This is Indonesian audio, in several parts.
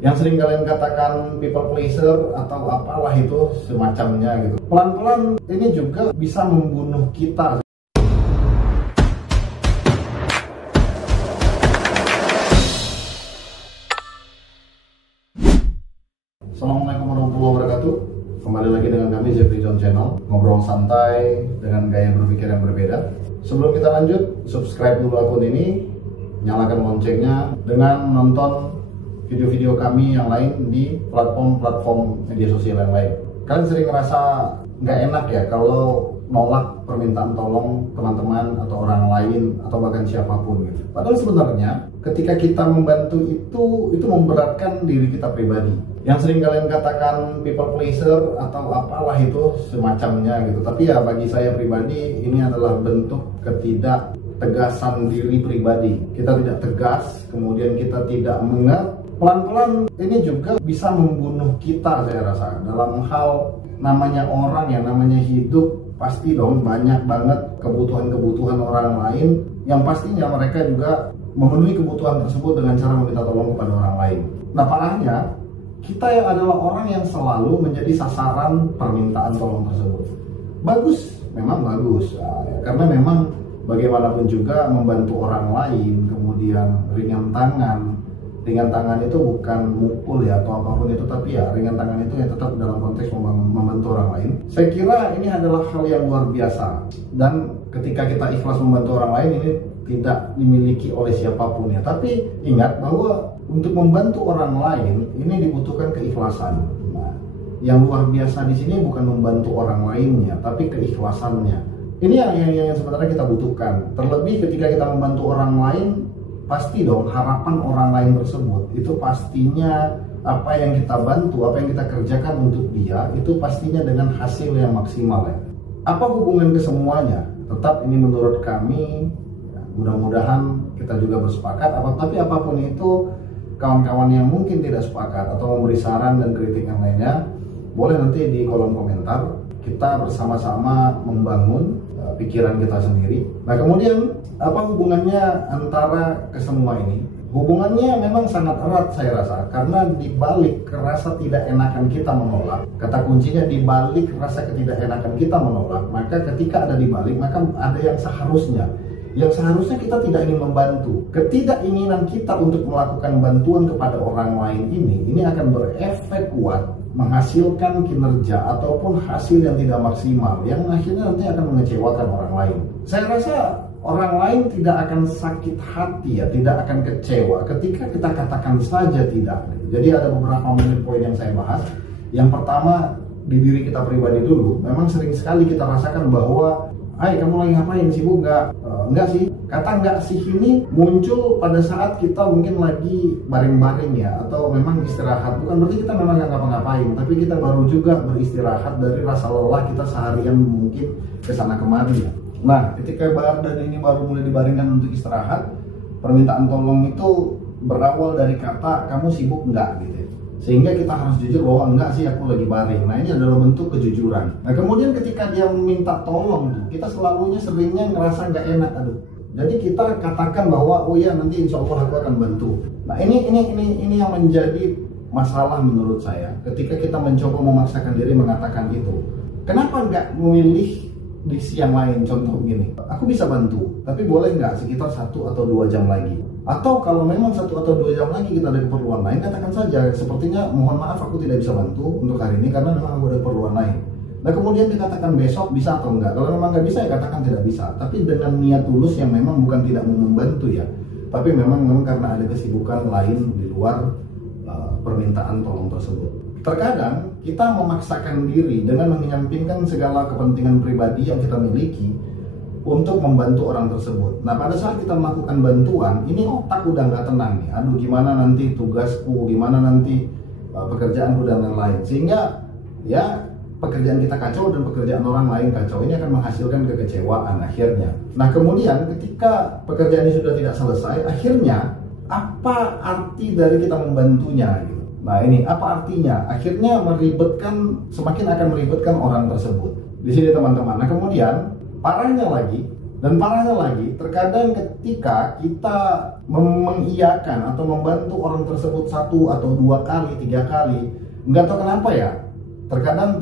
Yang sering kalian katakan people pleaser atau apalah itu semacamnya gitu. Pelan-pelan ini juga bisa membunuh kita. Assalamualaikum warahmatullahi wabarakatuh. Kembali lagi dengan kami Jeffrey John Channel, ngobrol santai dengan gaya berpikir yang berbeda. Sebelum kita lanjut, subscribe dulu akun ini, nyalakan loncengnya dengan nonton video-video kami yang lain di platform-platform media sosial yang lain. Kalian sering ngerasa nggak enak ya kalau nolak permintaan tolong teman-teman atau orang lain atau bahkan siapapun gitu. Padahal sebenarnya ketika kita membantu itu memberatkan diri kita pribadi. Yang sering kalian katakan people pleaser atau apalah itu semacamnya gitu. Tapi ya bagi saya pribadi ini adalah bentuk ketidaktegasan diri pribadi. Kita tidak tegas, kemudian kita tidak mengerti. Pelan-pelan ini juga bisa membunuh kita, saya rasa. Dalam hal namanya orang ya, namanya hidup, pasti dong banyak banget kebutuhan-kebutuhan orang lain yang pastinya mereka juga memenuhi kebutuhan tersebut dengan cara meminta tolong kepada orang lain. Nah parahnya, kita yang adalah orang yang selalu menjadi sasaran permintaan tolong tersebut. Bagus, memang bagus ya, karena memang bagaimanapun juga membantu orang lain, kemudian ringan tangan. Ringan tangan itu bukan mukul ya atau apapun itu, tapi ya ringan tangan itu yang tetap dalam konteks membantu orang lain. Saya kira ini adalah hal yang luar biasa, dan ketika kita ikhlas membantu orang lain ini tidak dimiliki oleh siapapun ya. Tapi ingat bahwa untuk membantu orang lain ini dibutuhkan keikhlasan. Nah, yang luar biasa di sini bukan membantu orang lainnya, tapi keikhlasannya. Ini yang sebenarnya kita butuhkan. Terlebih ketika kita membantu orang lain, pasti dong harapan orang lain tersebut itu pastinya apa yang kita bantu, apa yang kita kerjakan untuk dia itu pastinya dengan hasil yang maksimal ya. Apa hubungan kesemuanya? Tetap ini menurut kami ya, mudah-mudahan kita juga bersepakat. Tapi apapun itu, kawan-kawan yang mungkin tidak sepakat atau memberi saran dan kritik yang lainnya, boleh nanti di kolom komentar. Kita bersama-sama membangun pikiran kita sendiri. Nah kemudian apa hubungannya antara kesemua ini? Hubungannya memang sangat erat saya rasa, karena dibalik rasa tidak enakan kita menolak, kata kuncinya dibalik rasa ketidakenakan kita menolak, maka ketika ada dibalik maka ada yang seharusnya kita tidak ingin membantu. Ketidakinginan kita untuk melakukan bantuan kepada orang lain ini akan berefek kuat menghasilkan kinerja ataupun hasil yang tidak maksimal yang akhirnya nanti akan mengecewakan orang lain. Saya rasa orang lain tidak akan sakit hati ya, tidak akan kecewa ketika kita katakan saja tidak. Jadi ada beberapa poin yang saya bahas. Yang pertama, di diri kita pribadi dulu. Memang sering sekali kita rasakan bahwa hai kamu lagi ngapain, sibuk nggak? Enggak sih. Kata enggak sih ini muncul pada saat kita mungkin lagi baring-baring ya, atau memang istirahat. Bukan berarti kita memang nggak ngapa-ngapain, tapi kita baru juga beristirahat dari rasa lelah kita seharian mungkin kesana kemari ya. Nah ketika badan ini baru mulai dibaringkan untuk istirahat, permintaan tolong itu berawal dari kata kamu sibuk enggak gitu. Sehingga kita harus jujur bahwa enggak sih aku lagi baring. Nah ini adalah bentuk kejujuran. Nah kemudian ketika dia minta tolong tuh, kita seringnya ngerasa nggak enak. Jadi kita katakan bahwa oh ya nanti insya Allah aku akan bantu. Nah ini yang menjadi masalah menurut saya. Ketika kita mencoba memaksakan diri mengatakan itu, kenapa nggak memilih diksi yang lain? Contoh gini, aku bisa bantu, tapi boleh nggak sekitar 1 atau 2 jam lagi? Atau kalau memang 1 atau 2 jam lagi kita ada keperluan lain, katakan saja sepertinya mohon maaf aku tidak bisa bantu untuk hari ini karena memang aku ada keperluan lain. Nah kemudian dikatakan besok bisa atau enggak. Kalau memang nggak bisa ya katakan tidak bisa, tapi dengan niat tulus yang memang bukan tidak mau membantu ya, tapi memang karena ada kesibukan lain di luar permintaan tolong tersebut. Terkadang kita memaksakan diri dengan menyampingkan segala kepentingan pribadi yang kita miliki untuk membantu orang tersebut. Nah pada saat kita melakukan bantuan, ini otak udah nggak tenang nih. Aduh gimana nanti tugasku, gimana nanti pekerjaanku dan lain-lain. Sehingga ya pekerjaan kita kacau dan pekerjaan orang lain kacau. Ini akan menghasilkan kekecewaan akhirnya. Nah kemudian ketika pekerjaan ini sudah tidak selesai, akhirnya apa arti dari kita membantunya gitu. Nah ini apa artinya? Akhirnya semakin akan meribetkan orang tersebut. Di sini teman-teman. Nah kemudian parahnya lagi, Dan parahnya lagi, terkadang ketika kita mengiyakan atau membantu orang tersebut 1 atau 2 kali, 3 kali, nggak tahu kenapa ya, terkadang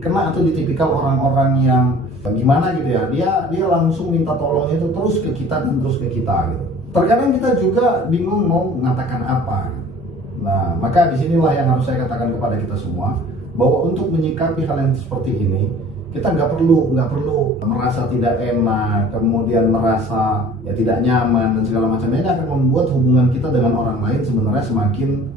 kena atau di tipikal orang-orang yang gimana gitu ya, dia langsung minta tolongnya itu terus ke kita dan terus ke kita gitu. Terkadang kita juga bingung mau mengatakan apa. Nah, maka disinilah yang harus saya katakan kepada kita semua, bahwa untuk menyikapi hal yang seperti ini, kita nggak perlu merasa tidak enak, kemudian merasa ya tidak nyaman dan segala macamnya. Ini akan membuat hubungan kita dengan orang lain sebenarnya semakin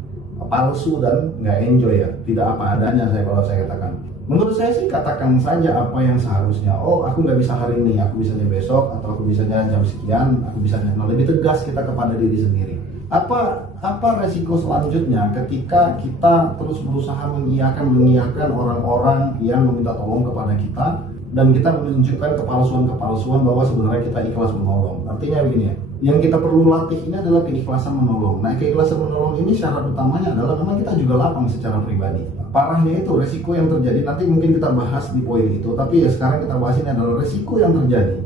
palsu dan nggak enjoy ya, tidak apa adanya kalau saya katakan. Menurut saya sih katakan saja apa yang seharusnya. Oh, aku nggak bisa hari ini, aku bisanya besok, atau aku bisanya jam sekian, aku bisanya. Nah, lebih tegas kita kepada diri sendiri. Apa resiko selanjutnya ketika kita terus berusaha mengiyakan orang-orang yang meminta tolong kepada kita, dan kita menunjukkan kepalsuan bahwa sebenarnya kita ikhlas menolong. Artinya begini ya, yang kita perlu latih ini adalah keikhlasan menolong. Nah, keikhlasan menolong ini syarat utamanya adalah memang kita juga lapang secara pribadi. Parahnya itu resiko yang terjadi, nanti mungkin kita bahas di poin itu, tapi ya sekarang kita bahas ini adalah resiko yang terjadi.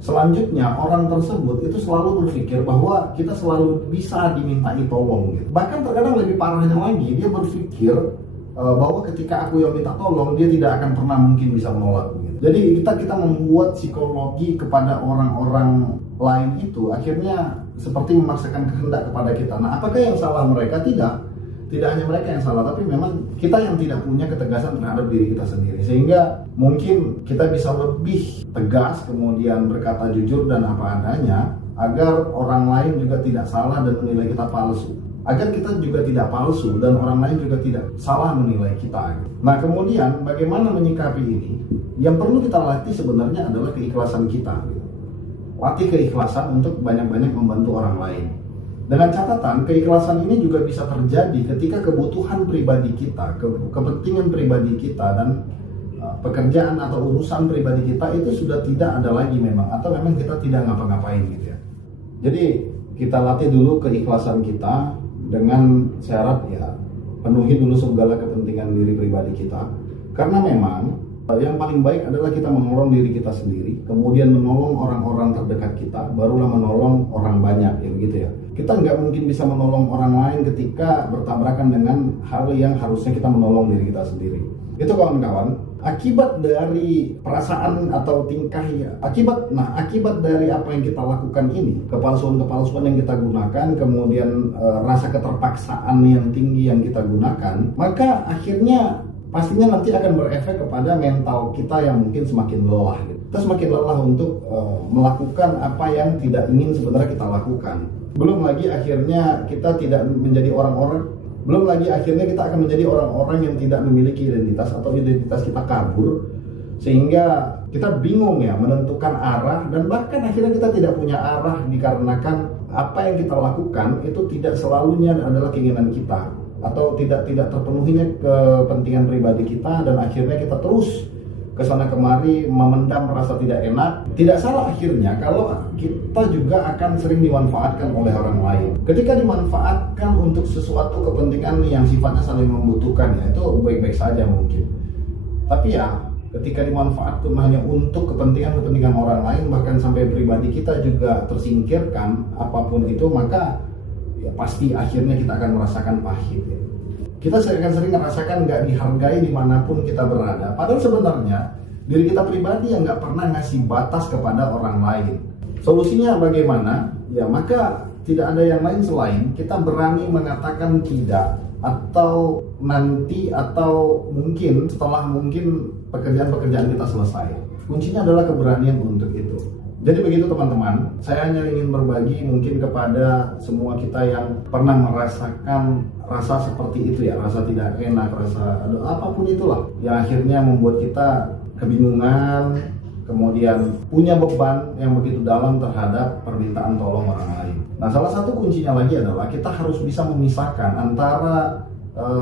Selanjutnya orang tersebut itu selalu berpikir bahwa kita selalu bisa dimintai tolong gitu. Bahkan terkadang lebih parahnya lagi, dia berpikir bahwa ketika aku yang minta tolong, dia tidak akan pernah mungkin bisa menolak gitu. Jadi kita membuat psikologi kepada orang-orang lain itu akhirnya seperti memaksakan kehendak kepada kita. Nah, apakah yang salah mereka? Tidak hanya mereka yang salah, tapi memang kita yang tidak punya ketegasan terhadap diri kita sendiri. Sehingga mungkin kita bisa lebih tegas, kemudian berkata jujur dan apa adanya, agar orang lain juga tidak salah dan menilai kita palsu. Agar kita juga tidak palsu dan orang lain juga tidak salah menilai kita. Nah, kemudian bagaimana menyikapi ini? Yang perlu kita latih sebenarnya adalah keikhlasan kita. Latih keikhlasan untuk banyak-banyak membantu orang lain. Dengan catatan, keikhlasan ini juga bisa terjadi ketika kebutuhan pribadi kita, kepentingan pribadi kita, dan pekerjaan atau urusan pribadi kita itu sudah tidak ada lagi memang, atau memang kita tidak ngapa-ngapain gitu ya. Jadi kita latih dulu keikhlasan kita dengan syarat ya, penuhi dulu segala kepentingan diri pribadi kita. Karena memang yang paling baik adalah kita menolong diri kita sendiri, kemudian menolong orang-orang terdekat kita, barulah menolong orang banyak ya begitu ya. Kita nggak mungkin bisa menolong orang lain ketika bertabrakan dengan hal yang harusnya kita menolong diri kita sendiri. Itu kawan-kawan, akibat dari perasaan atau tingkah ya, akibat dari apa yang kita lakukan ini, kepalsuan yang kita gunakan, kemudian rasa keterpaksaan yang tinggi yang kita gunakan, maka akhirnya pastinya nanti akan berefek kepada mental kita yang mungkin semakin lelah. Kita semakin lelah untuk melakukan apa yang tidak ingin sebenarnya kita lakukan. Belum lagi akhirnya kita tidak menjadi akhirnya kita akan menjadi orang-orang yang tidak memiliki identitas atau identitas kita kabur, sehingga kita bingung ya menentukan arah, dan bahkan akhirnya kita tidak punya arah dikarenakan apa yang kita lakukan itu tidak selalunya adalah keinginan kita, atau tidak terpenuhinya kepentingan pribadi kita, dan akhirnya kita terus kesana kemari memendam rasa tidak enak. Tidak salah akhirnya kalau kita juga akan sering dimanfaatkan oleh orang lain. Ketika dimanfaatkan untuk sesuatu kepentingan yang sifatnya saling membutuhkan ya, itu baik-baik saja mungkin. Tapi ya ketika dimanfaatkan hanya untuk kepentingan orang lain, bahkan sampai pribadi kita juga tersingkirkan apapun itu, maka ya pasti akhirnya kita akan merasakan pahit ya. Kita akan sering merasakan nggak dihargai dimanapun kita berada. Padahal sebenarnya diri kita pribadi yang nggak pernah ngasih batas kepada orang lain. Solusinya bagaimana? Ya maka tidak ada yang lain selain kita berani mengatakan tidak, atau nanti, atau mungkin setelah pekerjaan kita selesai. Kuncinya adalah keberanian untuk itu. Jadi begitu teman-teman, saya hanya ingin berbagi mungkin kepada semua kita yang pernah merasakan rasa seperti itu ya, rasa tidak enak, rasa apapun itulah yang akhirnya membuat kita kebingungan, kemudian punya beban yang begitu dalam terhadap permintaan tolong orang lain. Nah, salah satu kuncinya lagi adalah kita harus bisa memisahkan antara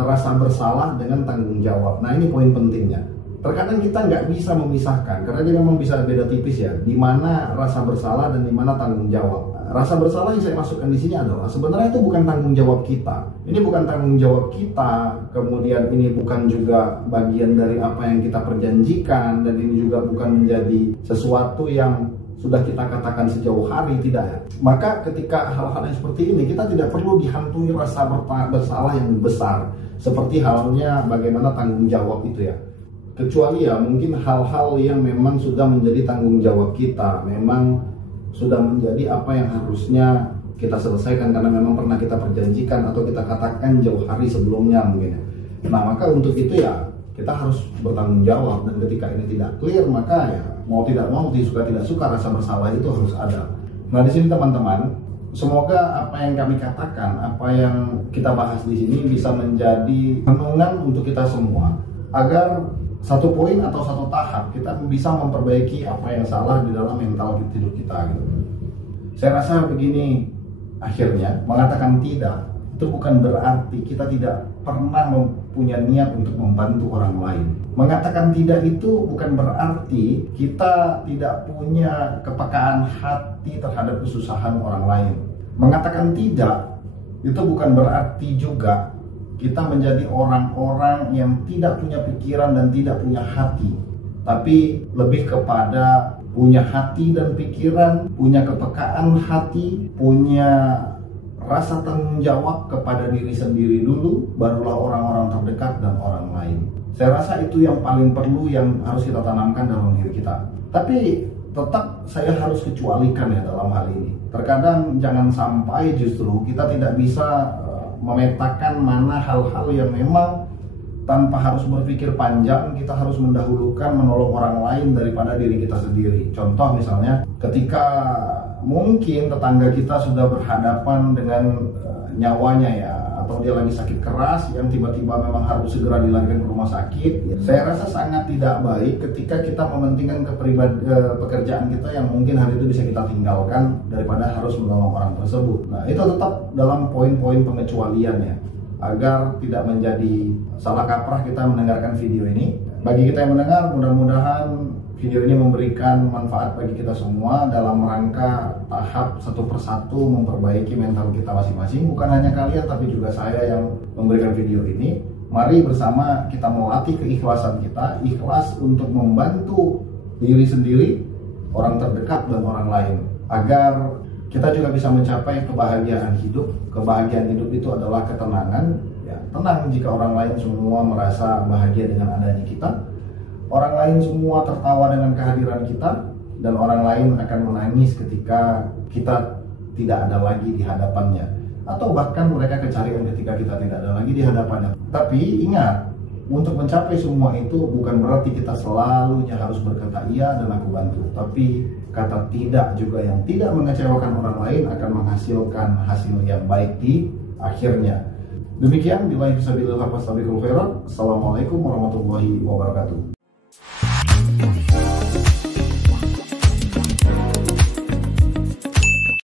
rasa bersalah dengan tanggung jawab. Nah, ini poin pentingnya. Terkadang kita nggak bisa memisahkan karena dia memang bisa beda tipis ya, di mana rasa bersalah dan di mana tanggung jawab. Rasa bersalah yang saya masukkan di sini adalah sebenarnya itu bukan tanggung jawab kita. Ini bukan tanggung jawab kita, kemudian ini bukan juga bagian dari apa yang kita perjanjikan, dan ini juga bukan menjadi sesuatu yang sudah kita katakan sejauh hari, tidak ya? Maka ketika hal-hal yang seperti ini, kita tidak perlu dihantui rasa bersalah yang besar, seperti halnya bagaimana tanggung jawab itu ya. Kecuali ya mungkin hal-hal yang memang sudah menjadi tanggung jawab kita, memang sudah menjadi apa yang harusnya kita selesaikan karena memang pernah kita perjanjikan atau kita katakan jauh hari sebelumnya mungkin ya. Nah maka untuk itu ya kita harus bertanggung jawab, dan ketika ini tidak clear maka ya mau tidak mau, suka tidak suka, rasa bersalah itu harus ada. Nah di sini teman-teman, semoga apa yang kami katakan, apa yang kita bahas di sini bisa menjadi renungan untuk kita semua, agar satu poin atau satu tahap kita bisa memperbaiki apa yang salah di dalam mental hidup kita gitu. Saya rasa begini, akhirnya mengatakan tidak itu bukan berarti kita tidak pernah mempunyai niat untuk membantu orang lain. Mengatakan tidak itu bukan berarti kita tidak punya kepekaan hati terhadap kesusahan orang lain. Mengatakan tidak itu bukan berarti juga kita menjadi orang-orang yang tidak punya pikiran dan tidak punya hati, tapi lebih kepada punya hati dan pikiran, punya kepekaan hati, punya rasa tanggung jawab kepada diri sendiri dulu, barulah orang-orang terdekat dan orang lain. Saya rasa itu yang paling perlu, yang harus kita tanamkan dalam diri kita. Tapi tetap saya harus kecualikan ya dalam hal ini. Terkadang jangan sampai justru kita tidak bisa memetakan mana hal-hal yang memang tanpa harus berpikir panjang kita harus mendahulukan menolong orang lain daripada diri kita sendiri. Contoh misalnya ketika mungkin tetangga kita sudah berhadapan dengan nyawanya ya, atau dia lagi sakit keras yang tiba-tiba memang harus segera dilarikan ke rumah sakit ya. Saya rasa sangat tidak baik ketika kita mementingkan pekerjaan kita yang mungkin hari itu bisa kita tinggalkan daripada harus menolong orang tersebut. Nah itu tetap dalam poin-poin pengecualian ya, agar tidak menjadi salah kaprah kita mendengarkan video ini. Bagi kita yang mendengar, mudah-mudahan video ini memberikan manfaat bagi kita semua dalam rangka tahap satu persatu memperbaiki mental kita masing-masing. Bukan hanya kalian, tapi juga saya yang memberikan video ini. Mari bersama kita melatih keikhlasan kita, ikhlas untuk membantu diri sendiri, orang terdekat, dan orang lain, agar kita juga bisa mencapai kebahagiaan hidup. Kebahagiaan hidup itu adalah ketenangan. Ya, tenang jika orang lain semua merasa bahagia dengan adanya kita. Orang lain semua tertawa dengan kehadiran kita, dan orang lain akan menangis ketika kita tidak ada lagi di hadapannya, atau bahkan mereka kecarian ketika kita tidak ada lagi di hadapannya. Tapi ingat, untuk mencapai semua itu bukan berarti kita selalunya harus berkata iya dan aku bantu, tapi kata tidak juga yang tidak mengecewakan orang lain akan menghasilkan hasil yang baik di akhirnya. Demikian, billahi fisabilillah, fastabiqul khairat. Assalamualaikum warahmatullahi wabarakatuh.